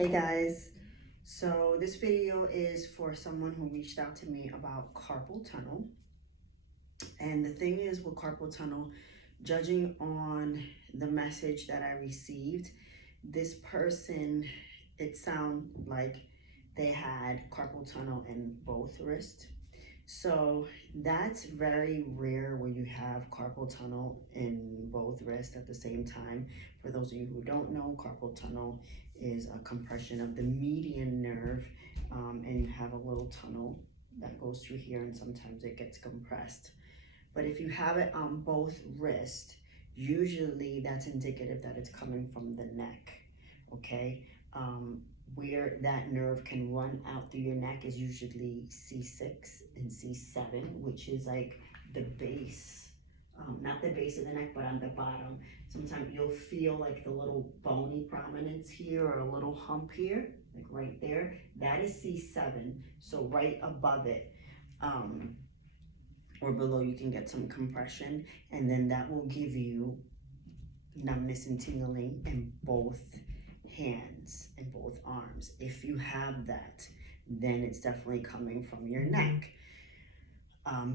Hey guys, so this video is for someone who reached out to me about carpal tunnel. And the thing is with carpal tunnel, judging on the message that I received, this person, it sounded like they had carpal tunnel in both wrists. So that's very rare where you have carpal tunnel in both wrists at the same time. For those of you who don't know, carpal tunnel is a compression of the median nerve, and you have a little tunnel that goes through here, and sometimes it gets compressed. But if you have it on both wrists, usually that's indicative that it's coming from the neck, okay? Where that nerve can run out through your neck is usually C6 and C7, which is like the base, not the base of the neck, but on the bottom. Sometimes you'll feel like the little bony prominence here or a little hump here, like right there. That is C7, so right above it, or below, you can get some compression, and then that will give you numbness and tingling in both hands and both arms. If you have that, then it's definitely coming from your neck,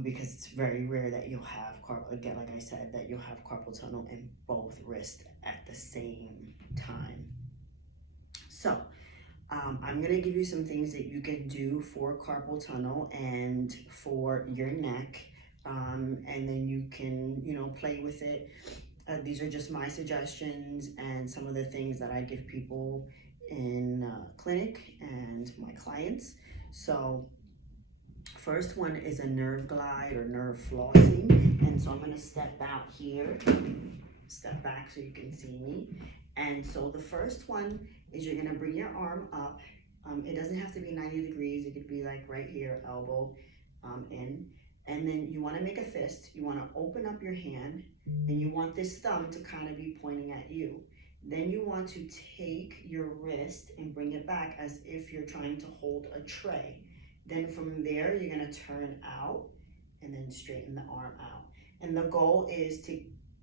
because it's very rare that you'll have again, like I said, that you'll have carpal tunnel in both wrists at the same time. So I'm gonna give you some things that you can do for carpal tunnel and for your neck, and then you can, play with it. These are just my suggestions and some of the things that I give people in clinic and my clients. So first one is a nerve glide or nerve flossing. And so I'm gonna step out here, step back so you can see me. And so the first one is you're gonna bring your arm up. It doesn't have to be 90 degrees. It could be like right here, elbow in. And then you wanna make a fist. You wanna open up your hand, and you want this thumb to kind of be pointing at you. Then you want to take your wrist and bring it back as if you're trying to hold a tray. Then from there, you're gonna turn out and then straighten the arm out. And the goal is to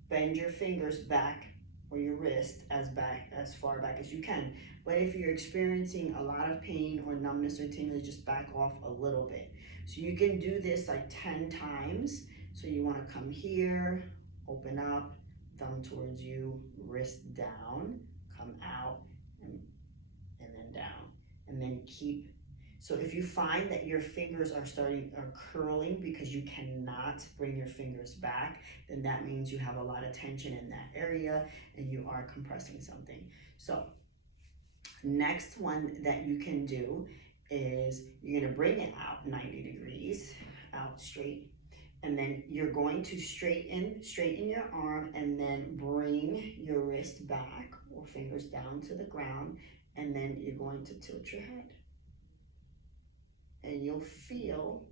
bend your fingers back, or your wrist as far back as you can. But if you're experiencing a lot of pain or numbness or tingling, just back off a little bit. So you can do this like 10 times. So you wanna come here, open up, thumb towards you, wrist down, come out, and then down. And then keep. So if you find that your fingers are curling because you cannot bring your fingers back, then that means you have a lot of tension in that area and you are compressing something. So next one that you can do is you're gonna bring it out 90 degrees, out straight, and then you're going to straighten your arm and then bring your wrist back or fingers down to the ground, and then you're going to tilt your head. And you'll feel,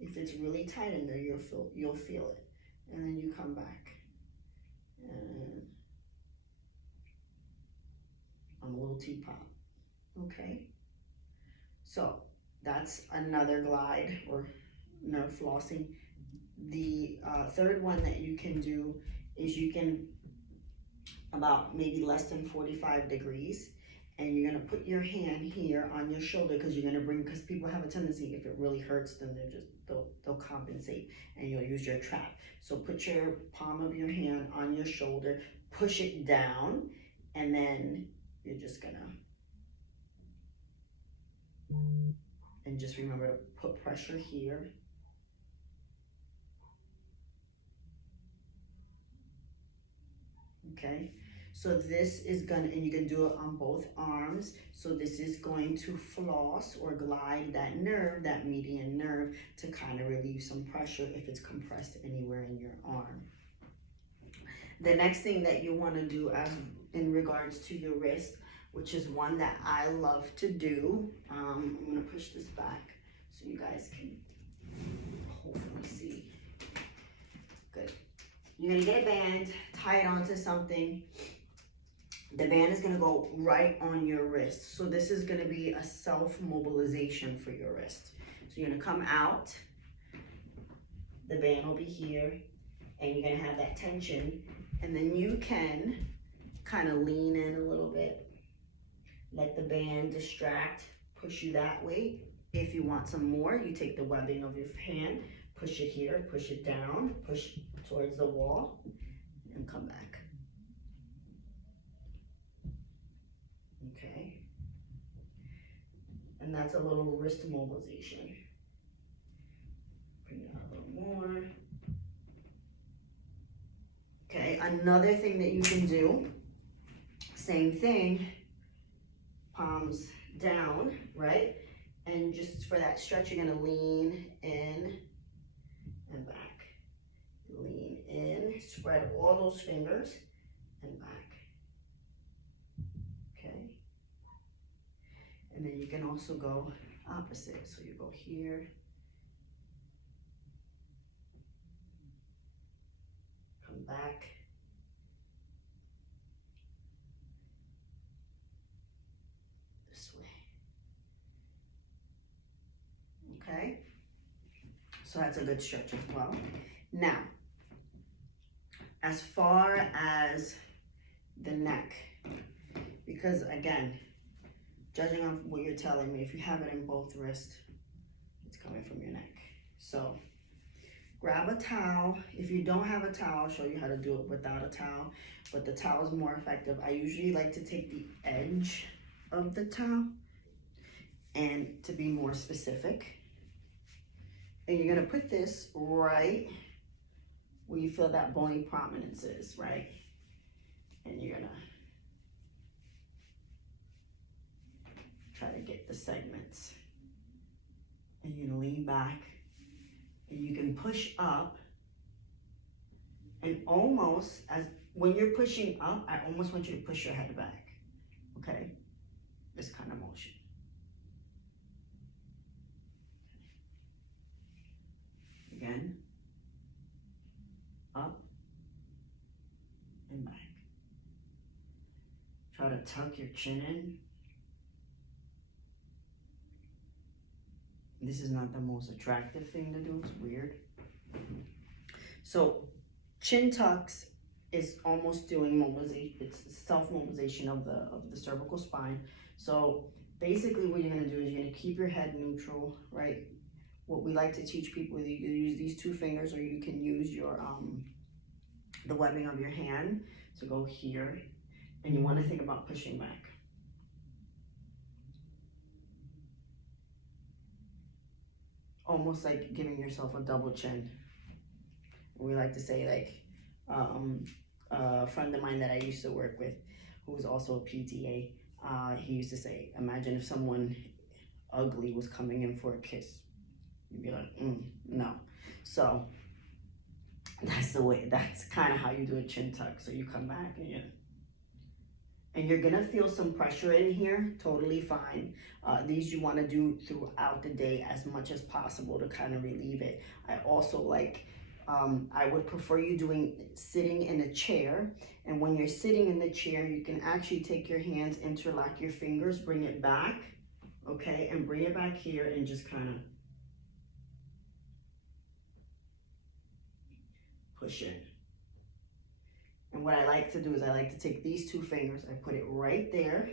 if it's really tight in there, you'll feel it. And then you come back. And I'm a little teapot, okay? So that's another glide or nerve flossing. The third one that you can do is you can, about maybe less than 45 degrees, and you're gonna put your hand here on your shoulder, because you're gonna because people have a tendency, if it really hurts them, they'll compensate, and you'll use your trap. So put your palm of your hand on your shoulder, push it down, and then you're just gonna, and just remember to put pressure here. Okay, so this is and you can do it on both arms. So this is going to floss or glide that nerve, that median nerve, to kind of relieve some pressure if it's compressed anywhere in your arm. The next thing that you want to do in regards to your wrist, which is one that I love to do, I'm going to push this back so you guys can hopefully see. Good. You're gonna get a band, tie it onto something. The band is gonna go right on your wrist. So this is gonna be a self-mobilization for your wrist. So you're gonna come out, the band will be here, and you're gonna have that tension, and then you can kind of lean in a little bit. let the band distract, push you that way. If you want some more, you take the webbing of your hand, push it here, push it down, push towards the wall, and come back. Okay. And that's a little wrist mobilization. Bring it out a little more. Okay, another thing that you can do, same thing, palms down, right? And just for that stretch, you're gonna lean in and back. Lean in, spread all those fingers and back. Okay. And then you can also go opposite. So you go here, come back, this way. Okay, so that's a good stretch as well. Now, as far as the neck, because again, judging on what you're telling me, if you have it in both wrists, it's coming from your neck. So grab a towel. If you don't have a towel, I'll show you how to do it without a towel, but the towel is more effective. I usually like to take the edge of the towel, and to be more specific, and you're gonna put this right where you feel that bony prominence is, right? And you're gonna try to get the segments. And you're gonna lean back, and you can push up, and almost as when you're pushing up, I almost want you to push your head back, okay? This kind of motion. Again, up and back. Try to tuck your chin in. This is not the most attractive thing to do, it's weird. So chin tucks is almost doing mobilization, it's self-mobilization of the cervical spine. So basically what you're gonna do is you're gonna keep your head neutral, right? What we like to teach people is you can use these two fingers, or you can use your the webbing of your hand. So go here, and you want to think about pushing back. Almost like giving yourself a double chin. We like to say, like, a friend of mine that I used to work with, who was also a PTA, he used to say, imagine if someone ugly was coming in for a kiss. You'd be like, no. So that's the way, that's kind of how you do a chin tuck. So you come back and you're gonna feel some pressure in here, totally fine. These you wanna do throughout the day as much as possible to kind of relieve it. I also like, I would prefer you sitting in a chair. And when you're sitting in the chair, you can actually take your hands, interlock your fingers, bring it back, okay? And bring it back here and just kind of push it. And what I like to do is I like to take these two fingers, I put it right there,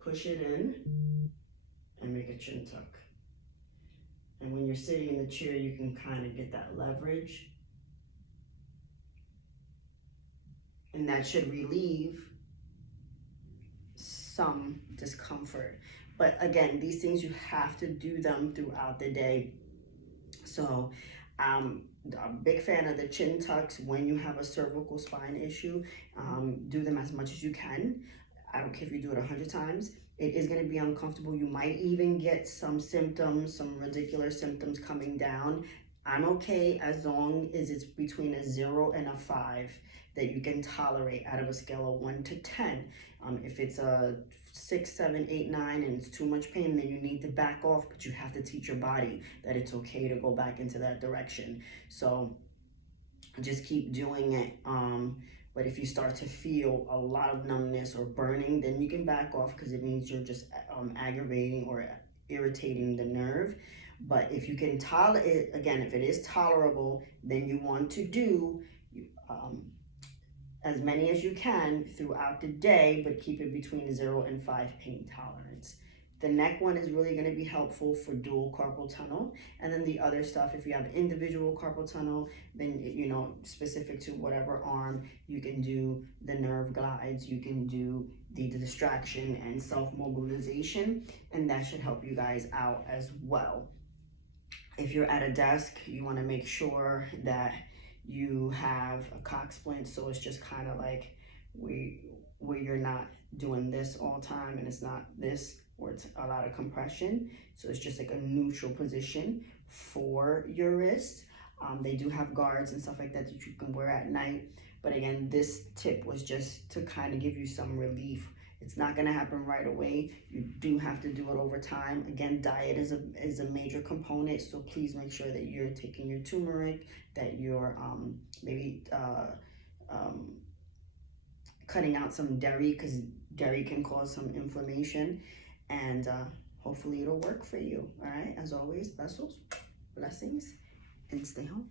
push it in, and make a chin tuck. And when you're sitting in the chair, you can kind of get that leverage. And that should relieve some discomfort. But again, these things, you have to do them throughout the day. So I'm a big fan of the chin tucks when you have a cervical spine issue. Do them as much as you can. I don't care if you do it 100 times. It is going to be uncomfortable. You might even get some symptoms, some radicular symptoms coming down. I'm okay as long as it's between a 0 and a 5 that you can tolerate out of a scale of 1 to 10. If it's a 6, 7, 8, 9 and it's too much pain, then you need to back off, but you have to teach your body that it's okay to go back into that direction. So just keep doing it. But if you start to feel a lot of numbness or burning, then you can back off, because it means you're just aggravating or irritating the nerve. But if you can tolerate, again, if it is tolerable, then you want to do as many as you can throughout the day, but keep it between 0 and 5 pain tolerance. The neck one is really going to be helpful for dual carpal tunnel. And then the other stuff, if you have individual carpal tunnel, then, you know, specific to whatever arm, you can do the nerve glides, you can do the distraction and self-mobilization, and that should help you guys out as well. If you're at a desk, you want to make sure that you have a cock splint, so it's just kind of like where you're not doing this all the time and it's not this, or it's a lot of compression. So it's just like a neutral position for your wrist. They do have guards and stuff like that that you can wear at night. But again, this tip was just to kind of give you some relief. It's not going to happen right away. You do have to do it over time. Again, diet is a major component, so please make sure that you're taking your turmeric, that you're maybe cutting out some dairy, because dairy can cause some inflammation, and hopefully it'll work for you. All right, as always, besos, blessings, and stay home.